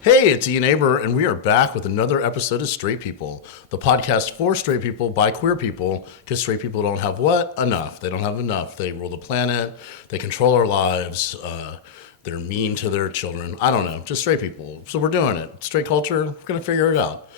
Hey, it's Ian Aber, and we are back with another episode of Straight People, the podcast for straight people by queer people, because straight people don't have what? Enough. They don't have enough. They rule the planet. They control our lives. They're mean to their children. I don't know. Just straight people. So we're doing it. Straight culture. We're going to figure it out.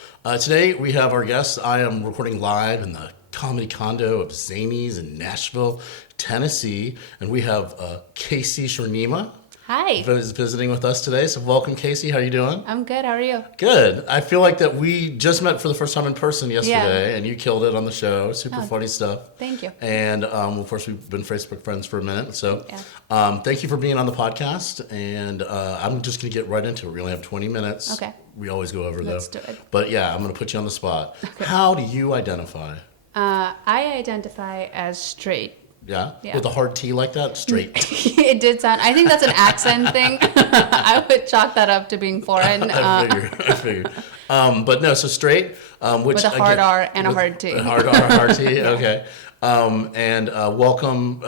Today, we have our guests. I am recording live in the comedy condo of Zanies in Nashville, Tennessee, and we have KC Shornima. Hi. Is visiting with us today. So welcome, Casey. How are you doing? I'm good. How are you? Good. I feel like that we just met for the first time in person yesterday, and you killed it on the show. Super funny stuff. Thank you. And of course, we've been Facebook friends for a minute. So yeah. Thank you for being on the podcast. And I'm just going to get right into it. We only have 20 minutes. Okay. We always go over, Let's though. do it. But yeah, I'm going to put you on the spot. Okay. How do you identify? I identify as straight. Yeah? Yeah. With a hard T like that? Straight. It did sound. I think that's an accent thing. I would chalk that up to being foreign. I figured. But no, so straight. Which, with a hard R and a hard T. A hard R, a hard T, okay. And welcome,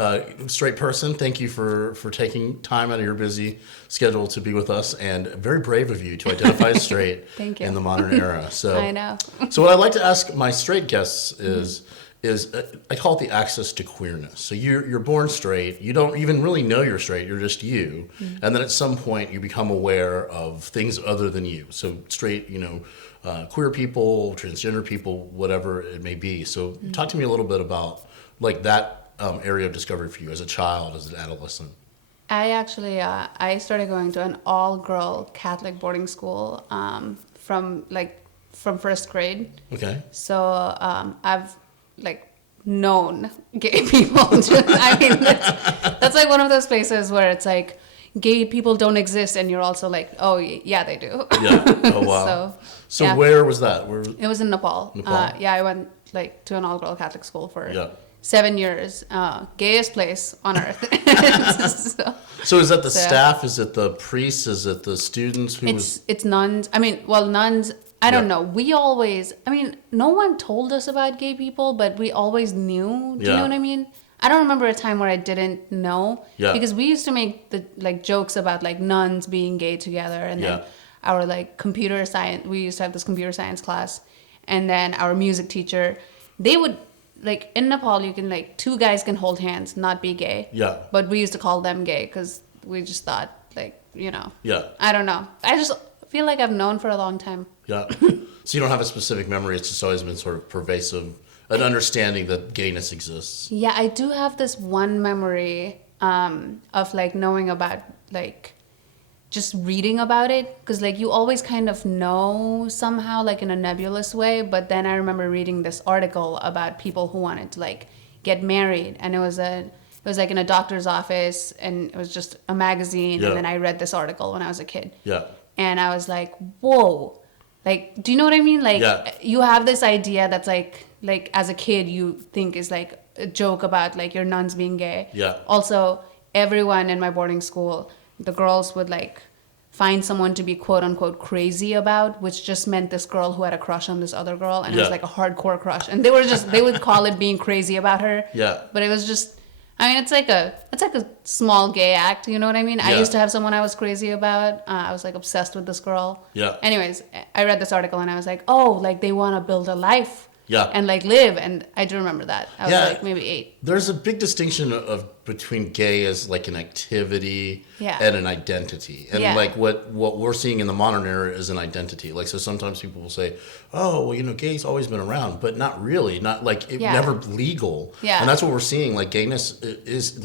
straight person. Thank you for taking time out of your busy schedule to be with us, and very brave of you to identify as straight Thank you. in the modern era. So I know. So what I like to ask my straight guests is I call it the access to queerness. So you're born straight. You don't even really know you're straight. You're just you. Mm-hmm. And then at some point you become aware of things other than you. So straight, queer people, transgender people, whatever it may be. So talk to me a little bit about like that area of discovery for you as a child, as an adolescent. I actually I started going to an all-girl Catholic boarding school from first grade. Okay. So I've known gay people. I mean, that's like one of those places where it's like gay people don't exist, and you're also like, oh yeah, they do. Yeah. Oh wow. So yeah. Where was that? It was in Nepal. Nepal. Yeah, I went to an all-girl Catholic school for 7 years. Gayest place on earth. So is that the staff? Is it the priests? Is it the students? It's nuns. I mean, nuns. I don't know. No one told us about gay people, but we always knew. Do you know what I mean? I don't remember a time where I didn't know. Yeah. Because we used to make the jokes about nuns being gay together, and then our computer science. We used to have this computer science class, and then our music teacher. They would in Nepal, you can two guys can hold hands, not be gay. Yeah. But we used to call them gay because we just thought Yeah. I don't know. I just feel like I've known for a long time. Yeah. So you don't have a specific memory. It's just always been sort of pervasive, an understanding that gayness exists. Yeah, I do have this one memory of knowing about just reading about it, because you always kind of know somehow in a nebulous way. But then I remember reading this article about people who wanted to get married, and it was in a doctor's office, and it was just a magazine. And then I read this article when I was a kid. Yeah. And I was like, whoa. Do you know what I mean? You have this idea that's as a kid you think is a joke about your nuns being gay. Yeah. Also, everyone in my boarding school, the girls would find someone to be quote unquote crazy about, which just meant this girl who had a crush on this other girl, and it was a hardcore crush. And they would call it being crazy about her. Yeah. But it was just, it's like a small gay act, you know what I mean? Yeah. I used to have someone I was crazy about. I was obsessed with this girl. Yeah. Anyways, I read this article and I was like, oh, they want to build a life. Yeah. And live, and I do remember that. I was maybe 8. There's a big distinction between gay as an activity and an identity. And what we're seeing in the modern era is an identity. So sometimes people will say, oh, well, gay's always been around, but not really. Not never legal. Yeah. And that's what we're seeing. Gayness is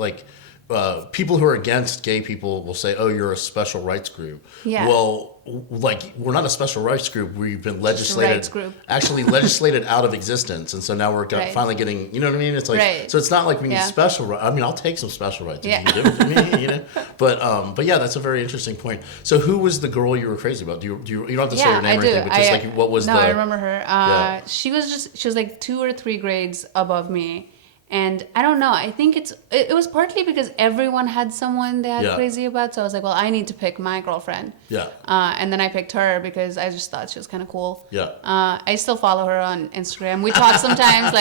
people who are against gay people will say, oh, you're a special rights group. Yeah. Well, we're not a special rights group. We've been legislated out of existence. And so now we're finally getting, you know what I mean? It's so it's not we need special rights. I'll take some special rights if you can give it to me, But yeah, that's a very interesting point. So who was the girl you were crazy about? You don't have to say her name or anything, but just what was I remember her. She was 2 or 3 grades above me. And I don't know, I think it was partly because everyone had someone they had crazy about. So I was like, well, I need to pick my girlfriend. Yeah. And then I picked her because I just thought she was kind of cool. Yeah. I still follow her on Instagram. We talk sometimes.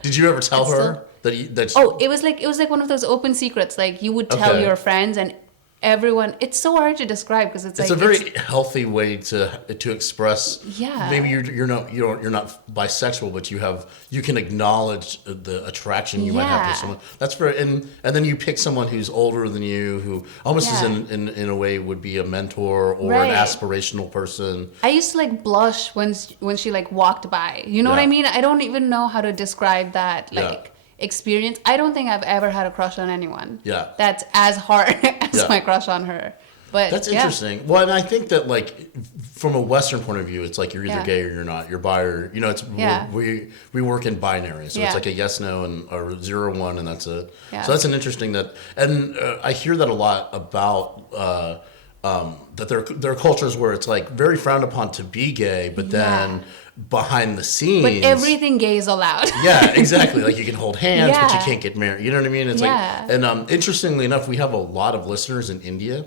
Did you ever tell her that? Oh, it was like one of those open secrets. You would tell your friends, and everyone, it's so hard to describe because it's a very healthy way to express. Yeah. Maybe you're not bisexual, but you can acknowledge the attraction you might have to someone. That's very, and then you pick someone who's older than you, who almost is in a way would be a mentor or an aspirational person. I used to like blush when she like walked by. You know what I mean? I don't even know how to describe that experience. I don't think I've ever had a crush on anyone. Yeah. That's as hard as my crush on her. But that's interesting. Well, and I think that like from a Western point of view, it's like you're either gay or you're not. You're bi or it's we work in binary, so it's like a yes, no, and or 0, 1, and that's it. Yeah. So that's an interesting and I hear that a lot about that there are cultures where it's like very frowned upon to be gay, but then behind the scenes, but everything gay is allowed. Yeah, exactly. Like you can hold hands, but you can't get married. You know what I mean? It's like, and interestingly enough, we have a lot of listeners in India,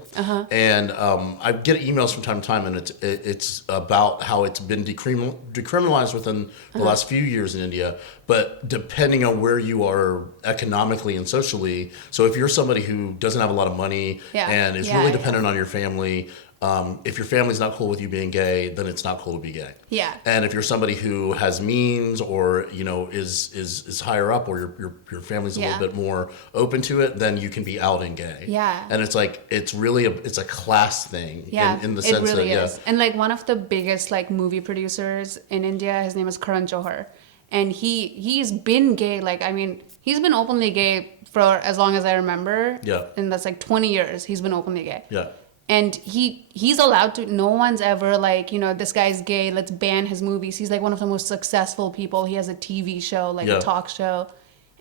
and I get emails from time to time, and it's about how it's been decriminalized within the last few years in India. But depending on where you are economically and socially, so if you're somebody who doesn't have a lot of money and is really dependent on your family. If your family's not cool with you being gay, then it's not cool to be gay. Yeah. And if you're somebody who has means or is higher up, or your family's a little bit more open to it, then you can be out and gay. Yeah. And it's like it's really a class thing. Yeah. In the sense it really that is. And like one of the biggest like movie producers in India, his name is Karan Johar, and he's been gay. Like he's been openly gay for as long as I remember. Yeah. And that's like 20 years. He's been openly gay. Yeah. And he's allowed to, no one's ever like, this guy's gay, let's ban his movies. He's like one of the most successful people. He has a TV show, like a talk show.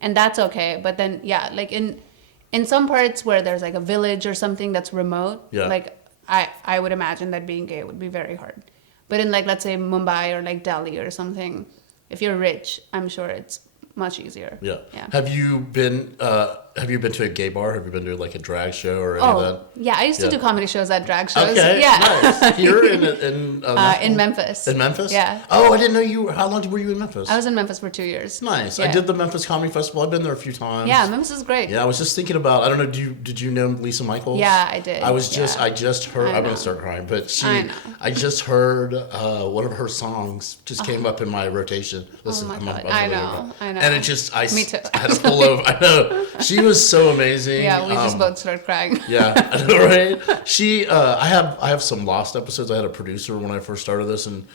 And that's okay. But then, like in some parts where there's like a village or something that's remote, like I would imagine that being gay would be very hard. But in like, let's say Mumbai or like Delhi or something, if you're rich, I'm sure it's much easier. Yeah. Have you been to a gay bar? Have you been to like a drag show or any of that? Yeah, I used to do comedy shows at drag shows. Okay, nice. Here in Memphis. In Memphis? Yeah. Oh, I didn't know you. How long were you in Memphis? I was in Memphis for 2 years. Nice. Yeah. I did the Memphis Comedy Festival. I've been there a few times. Yeah, Memphis is great. Yeah, I was just thinking about. I don't know. Did you know Lisa Michaels? Yeah, I did. I just heard. I'm gonna start crying, but I just heard one of her songs just came up in my rotation. Listen, oh my God. I know. And it just. Me too. I had to pull over. I know. She was so amazing. Yeah, we just both started crying. Yeah, I know, right? I have some lost episodes. I had a producer when I first started this, and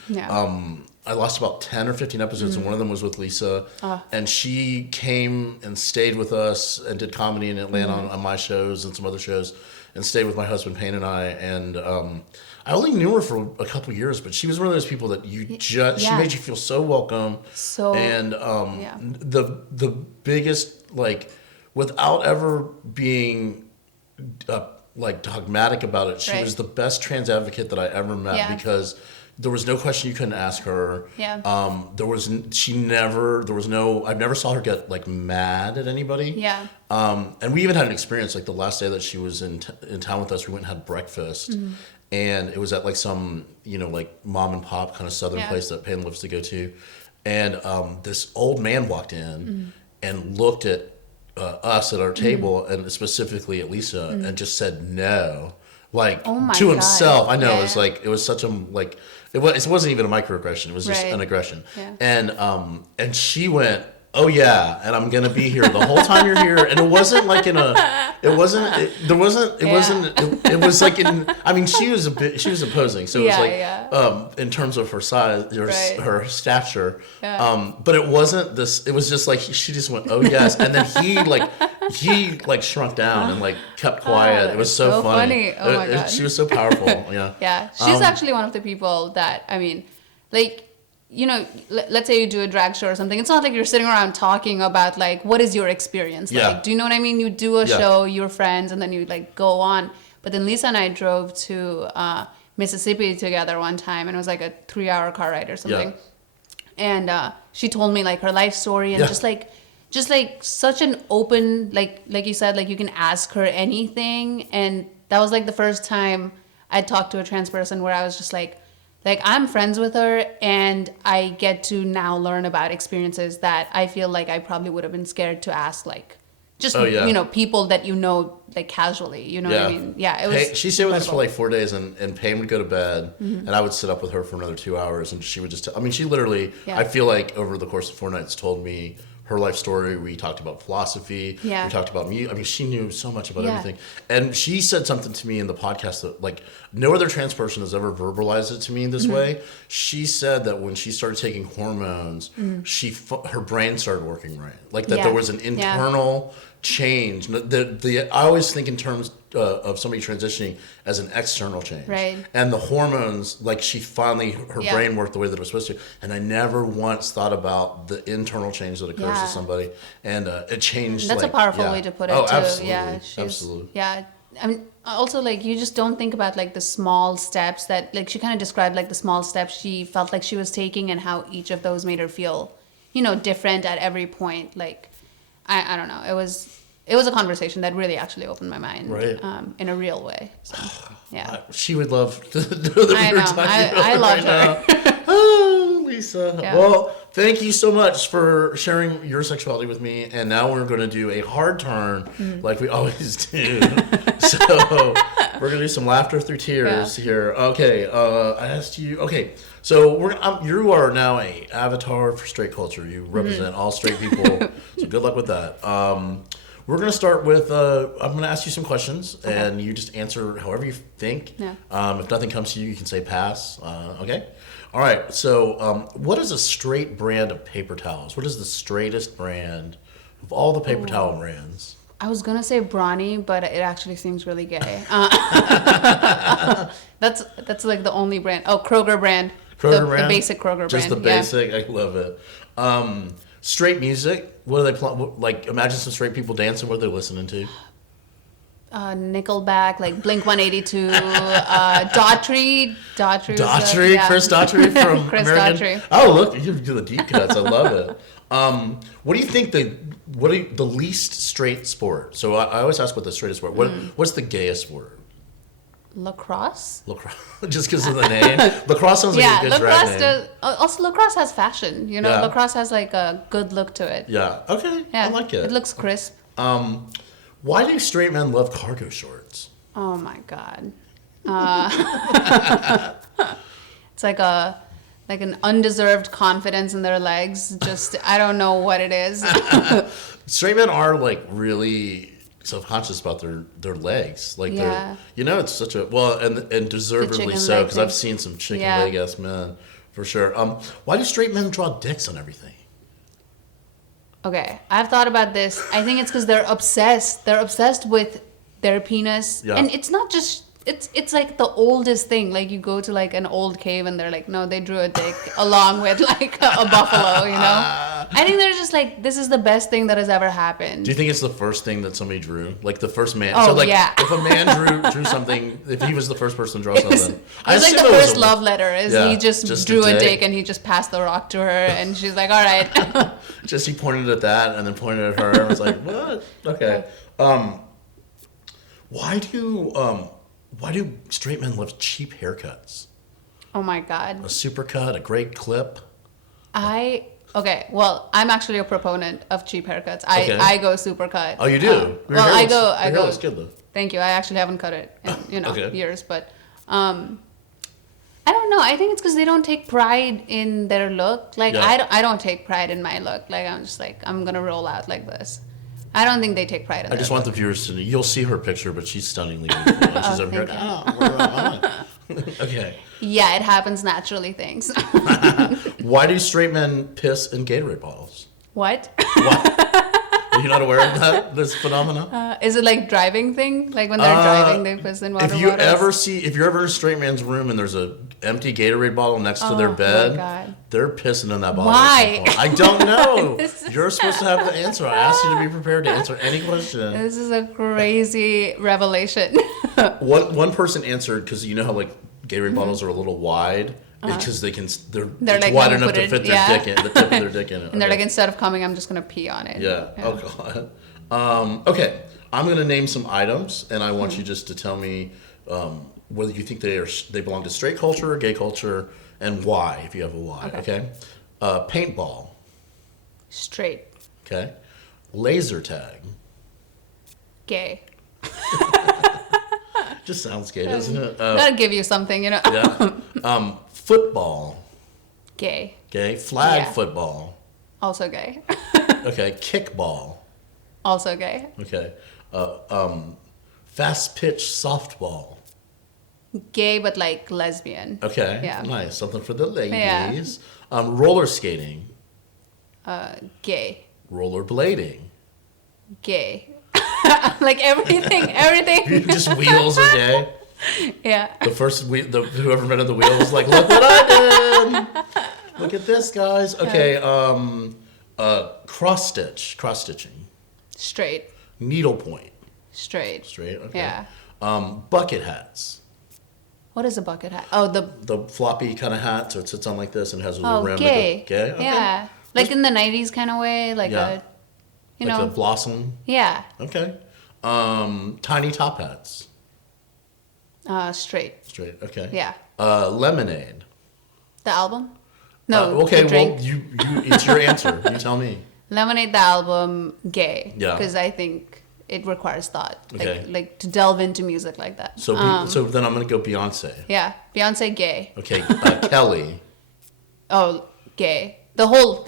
I lost about 10 or 15 episodes, and one of them was with Lisa. And she came and stayed with us and did comedy in Atlanta on my shows and some other shows, and stayed with my husband Payne and I. And I only knew her for a couple years, but she was one of those people that she made you feel so welcome. And the biggest, like, without ever being like dogmatic about it, she was the best trans advocate that I ever met because there was no question you couldn't ask her. Yeah. I never saw her get like mad at anybody. Yeah. And we even had an experience like the last day that she was in town with us. We went and had breakfast, and it was at like some like mom and pop kind of southern place that Payne loves to go to, and this old man walked in and looked at us at our table and specifically at Lisa and just said no, like to himself. I know it was such a like it wasn't even a microaggression. It was just an aggression. Yeah. And she went, oh yeah, and I'm gonna be here the whole time you're here. And it wasn't like it was like she was imposing, so it was like in terms of her size, her stature, but it wasn't this, it was just like she just went, oh yes, and then he shrunk down and like kept quiet. It was so funny. Oh my God. She was so powerful. Yeah, she's actually one of the people that let's say you do a drag show or something. It's not like you're sitting around talking about like, what is your experience like? Do you know what I mean? You do a show, you're friends, and then you like go on. But then Lisa and I drove to Mississippi together one time, and it was like a 3-hour car ride or something. And she told me like her life story, and just like such an open, like you said, like you can ask her anything. And that was like the first time I talked to a trans person where I was just like I'm friends with her, and I get to now learn about experiences that I feel like I probably would have been scared to ask like just you know, people that you know like casually, you know what I mean? Yeah, it was. She stayed with us for like 4 days, and Pam would go to bed, and I would sit up with her for another 2 hours, and she would just. I mean, she literally. I feel like over the course of 4 nights, told me her life story. We talked about philosophy. Yeah. We talked about me. I mean, she knew so much about everything. And she said something to me in the podcast that, like, no other trans person has ever verbalized it to me this way. She said that when she started taking hormones, her brain started working right. Like, that there was an internal change. I always think in terms of somebody transitioning as an external change. Right. And the hormones, like, her brain worked the way that it was supposed to. And I never once thought about the internal change that occurs to somebody. And it changed. That's a powerful way to put it, too. Absolutely. Yeah, absolutely. Yeah. I mean, also, like, you just don't think about, like, the small steps that, like, she kind of described, like, the small steps she felt like she was taking and how each of those made her feel, you know, different at every point. Like, I don't know. It was a conversation that really actually opened my mind, in a real way. So, yeah. She would love to know that we were talking about I loved her. Oh, Lisa. Yeah. Well, thank you so much for sharing your sexuality with me. And now we're going to do a hard turn like we always do. So we're going to do some laughter through tears here. Okay. I asked you. Okay. So you are now a avatar for straight culture. You represent all straight people. So good luck with that. We're going to start with, I'm going to ask you some questions, and you just answer however you think. Yeah. If nothing comes to you, you can say pass. Okay? All right. So what is a straight brand of paper towels? What is the straightest brand of all the paper towel brands? I was going to say Brawny, but it actually seems really gay. That's like the only brand. Oh, Kroger brand. The basic Kroger brand. Just the basic. I love it. Straight music. What do they play? Like, imagine some straight people dancing. What are they listening to? Nickelback, like Blink 182, Daughtry. Daughtry, Chris Daughtry from Chris American. Daughtry. Oh, look, you do the deep cuts. I love it. What do you think the least straight sport? So I always ask what the straightest sport. What's the gayest sport? Lacrosse. Just because of the name. Lacrosse sounds like a good drag name. Also, lacrosse has fashion. You know, lacrosse has like a good look to it. Yeah. Okay. Yeah. I like it. It looks crisp. Why do straight men love cargo shorts? Oh my god. It's like an undeserved confidence in their legs. Just I don't know what it is. Straight men are like really self-conscious about their legs, like they're, you know, it's such a and deservedly so, because I've seen some chicken leg ass men for sure. Why do straight men draw dicks on everything? Okay, I've thought about this. I think it's because they're obsessed. They're obsessed with their penis, and it's not just. It's like the oldest thing. Like you go to like an old cave and they're like, no, they drew a dick along with like a buffalo, you know? I think they're just like, this is the best thing that has ever happened. Do you think it's the first thing that somebody drew? Like the first man? Oh, so like if a man drew something, if he was the first person to draw something. It was like the first love letter is he just drew a dick and he just passed the rock to her and she's like, all right. Just he pointed at that and then pointed at her and was like, what? Okay. Why do straight men love cheap haircuts? Oh my god. A supercut, a great clip. Okay, well, I'm actually a proponent of cheap haircuts. I go supercut. Oh, you do? I go. Looks good though. Thank you. I actually haven't cut it in years, but I don't know. I think it's because they don't take pride in their look. Like I don't take pride in my look. Like I'm just like I'm gonna roll out like this. I don't think they take pride in it. I just want the viewers to know. You'll see her picture, but she's stunningly beautiful. And she's over here. Okay. Yeah, it happens naturally, thanks. Why do straight men piss in Gatorade bottles? What? Are you not aware of this phenomenon? Is it like driving thing? Like when they're driving, they piss in water bottles? If you're ever in a straight man's room and there's a empty Gatorade bottle next to their bed, they're pissing in that bottle. Why? I don't know. You're supposed to have the answer. I asked you to be prepared to answer any question. This is a crazy revelation. One person answered, because you know how like Gatorade bottles are a little wide. Because they're like wide enough to fit their dick in, the tip of their dick in it. And they're like, instead of coming, I'm just gonna pee on it. Yeah. Oh god. Okay, I'm gonna name some items, and I want you just to tell me whether you think they belong to straight culture or gay culture, and why, if you have a why. Okay. Paintball. Straight. Okay. Laser tag. Gay. Just sounds gay, doesn't it? Gotta give you something, you know. Yeah. Football. Gay. Gay. Flag football. Also gay. Okay. Kickball. Also gay. Okay. Fast pitch softball. Gay, but like lesbian. Okay. Yeah. Nice. Something for the ladies. Yeah. Roller skating. Gay. Rollerblading. Gay. Like everything. Just wheels are gay. Yeah. Whoever invented the wheel was like, look what I did. Look at this, guys. Okay. Cross stitching. Straight. Needlepoint. Straight. Okay. Yeah. Bucket hats. What is a bucket hat? Oh, the floppy kind of hat, so it sits on like this and has a little rim. Gay. Gay. Okay. Yeah. Like in the 90s kind of way, like a, you know. Like a blossom. Yeah. Okay. Tiny top hats. Straight. Straight. Okay. Yeah. Lemonade. The album? No. Okay. The drink. Well, you. It's your answer. You tell me. Lemonade, the album, gay. Yeah. Because I think it requires thought. Okay. Like to delve into music like that. So then I'm gonna go Beyonce. Yeah. Beyonce, gay. Okay. Kelly. Oh, gay. The whole.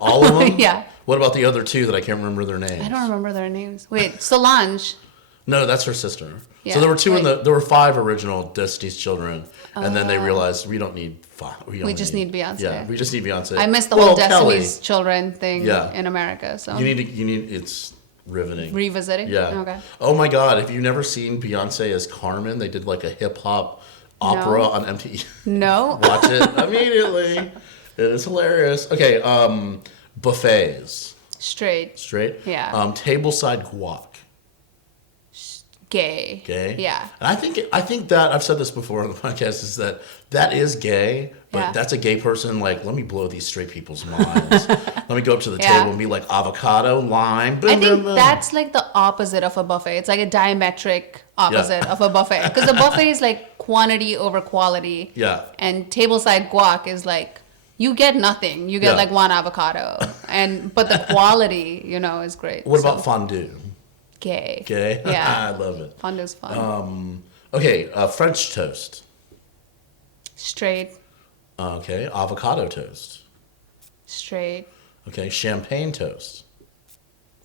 All of them. Yeah. What about the other two that I can't remember their names? I don't remember their names. Wait, Solange. No, that's her sister. Yeah. So there were 5 original Destiny's Children, and then they realized we don't need 5. We just need Beyonce. Yeah, we just need Beyonce. I missed the whole Destiny's Kelly. Children thing in America. So you need it's riveting. Revisiting. Yeah. Okay. Oh my God! If you've never seen Beyonce as Carmen, they did like a hip hop opera on MTV. No. Watch it immediately. It is hilarious. Okay. Buffets. Straight. Yeah. Tableside guac. Gay. Gay. Yeah. And I think that I've said this before on the podcast is that is gay, but that's a gay person. Like, let me blow these straight people's minds. Let me go up to the table and be like avocado, lime. Boom, I think boom, boom. that's like the opposite of a buffet. It's like a diametric opposite of a buffet because the buffet is like quantity over quality. Yeah. And tableside guac is like you get nothing. You get like one avocado, but the quality, is great. What about fondue? Gay. Gay? Yeah. I love it. Fondue's fun. Okay, French toast. Straight. Okay, avocado toast. Straight. Okay, champagne toast.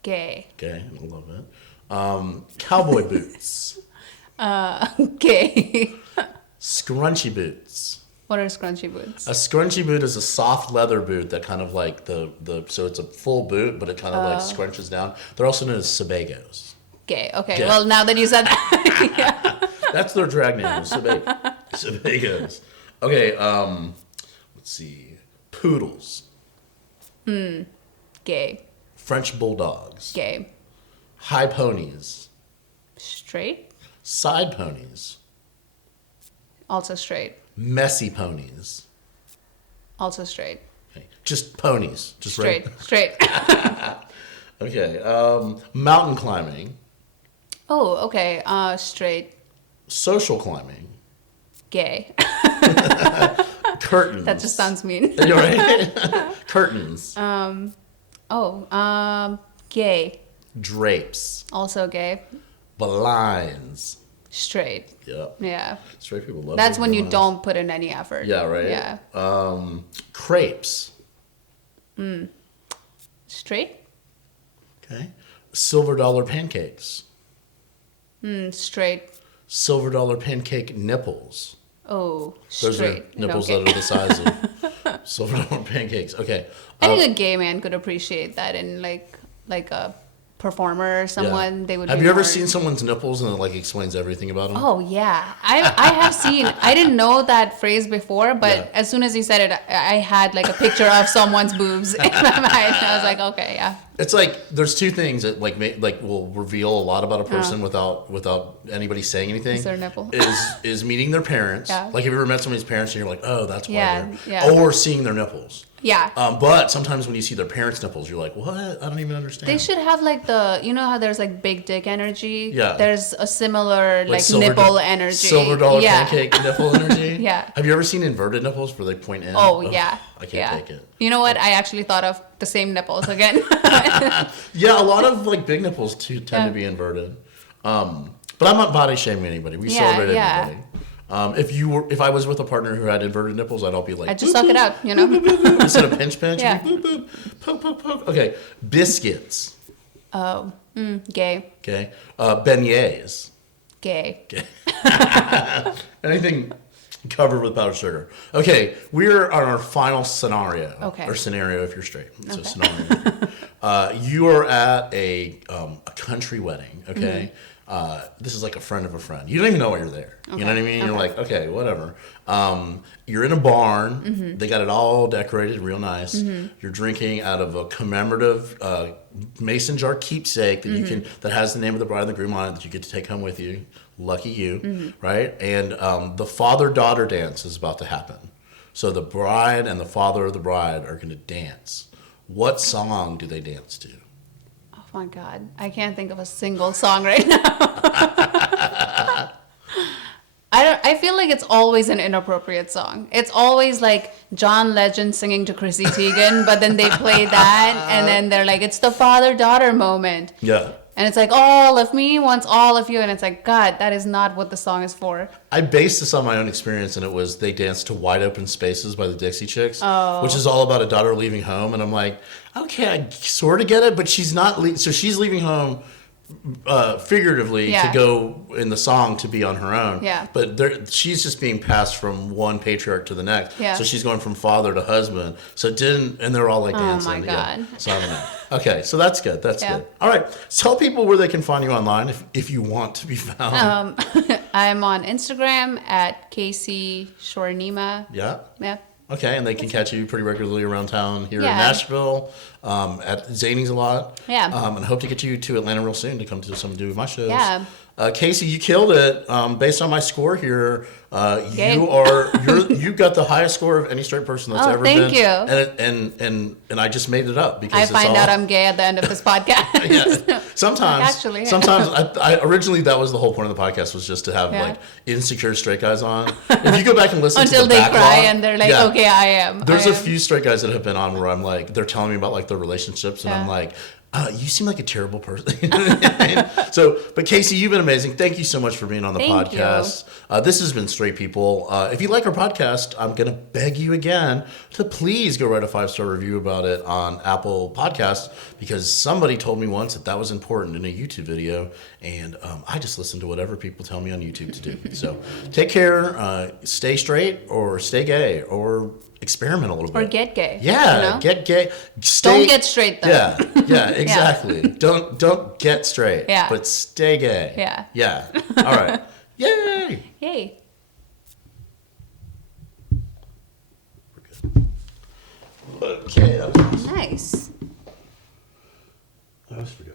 Gay. Gay, I love it. Cowboy boots. Gay. Scrunchy boots. What are scrunchy boots? A scrunchy boot is a soft leather boot that kind of like so it's a full boot, but it kind of like scrunches down. They're also known as Sebagos. Gay. Okay. Gay. Well, now that you said that, That's their drag name, Sebagos. Okay. Let's see. Poodles. Gay. French bulldogs. Gay. High ponies. Straight. Side ponies. Also straight. Messy ponies. Also straight. Okay. Just ponies. Just straight. Right. Straight. Okay. Mountain climbing. Oh, okay. Straight. Social climbing. Gay. Curtains. That just sounds mean. You're right. Curtains. Gay. Drapes. Also gay. Blinds. Straight. Yep. Yeah. Straight people love. That's when you don't put in any effort. Yeah. Right. Yeah. Crepes. Straight. Okay. Silver dollar pancakes. Straight. Silver dollar pancake nipples. Oh, Those straight. are nipples that are the size of silver dollar pancakes. Okay. I think a gay man could appreciate that in like a performer or someone. They would. Have you ever seen someone's nipples and it like explains everything about them? Oh yeah, I have seen. I didn't know that phrase before, but as soon as you said it, I had like a picture of someone's boobs in my mind. I was like, okay, yeah. It's like there's two things that like will reveal a lot about a person without anybody saying anything. Is their nipple? Is meeting their parents. Yeah. Like have you ever met somebody's parents and you're like, oh, that's why Yeah. or seeing their nipples. Yeah. But sometimes when you see their parents' nipples, you're like, what? I don't even understand. They should have like how there's like big dick energy? Yeah. There's a similar like nipple energy. Silver dollar pancake nipple energy? Yeah. Have you ever seen inverted nipples where they point in? Oh, yeah. I can't take it. You know what? I actually thought of the same nipples again. Yeah, a lot of like big nipples tend to be inverted. But I'm not body shaming anybody. We celebrate everybody. If I was with a partner who had inverted nipples, I'd all be like, I just suck it out, you know. Instead of pinch, Yeah. boop, boop, poke, poke, poke. Okay, biscuits. Oh, gay. Okay, beignets. Gay. Okay. Anything covered with powdered sugar. Okay, we're on our final scenario. Okay. Or scenario if you're straight. So Okay. scenario. You are at a country wedding. Okay. This is like a friend of a friend. You don't even know why you're there. Okay. You know what I mean? You're like, okay, whatever. You're in a barn. They got it all decorated real nice. You're drinking out of a commemorative mason jar keepsake that you can that has the name of the bride and the groom on it that you get to take home with you. Lucky you, right? And the father-daughter dance is about to happen. So the bride and the father of the bride are going to dance. What song do they dance to? Oh my God, I can't think of a single song right now. I feel like it's always an inappropriate song. It's always like John Legend singing to Chrissy Teigen, but then they play that, and then they're like, it's the father-daughter moment. Yeah. And it's like, all of me wants all of you. And it's like, God, that is not what the song is for. I based this on my own experience, and it was they danced to Wide Open Spaces by the Dixie Chicks, which is all about a daughter leaving home. And I'm like, okay, I sort of get it, but she's not. So she's leaving home figuratively to go in the song to be on her own. Yeah. But she's just being passed from one patriarch to the next. Yeah. So she's going from father to husband. So it didn't, and they're all like dancing. Oh my God. Yeah. So I don't know. Okay, so that's good. That's good. All right. Tell people where they can find you online if you want to be found. I'm on Instagram at KC Shornima. Yeah. Yeah. Okay, and they can catch you pretty regularly around town here in Nashville, at Zanies a lot. Yeah. And I hope to get you to Atlanta real soon to come to some do my shows. Yeah. Casey, you killed it. Based on my score here, you got the highest score of any straight person that's ever been. Thank you. And I just made it up because I find out I'm gay at the end of this podcast. Yeah. Sometimes I originally that was the whole point of the podcast was just to have like insecure straight guys on. If you go back and listen until to the they backlog, cry and they're like, okay, I am. There's a few straight guys that have been on where I'm like, they're telling me about like their relationships, and I'm like, you seem like a terrible person. So, but Casey, you've been amazing. Thank you so much for being on the podcast. This has been Straight People. If you like our podcast, I'm going to beg you again to please go write a 5-star review about it on Apple Podcasts, because somebody told me once that was important in a YouTube video, and I just listen to whatever people tell me on YouTube to do. So take care, stay straight or stay gay or experiment a little bit. Or get gay. Yeah, you know? get gay. Don't get straight though. Yeah, exactly. Don't get straight. Yeah. But stay gay. Yeah. Yeah. All right. Yay. Yay. We're good. Okay. Nice. That was pretty good.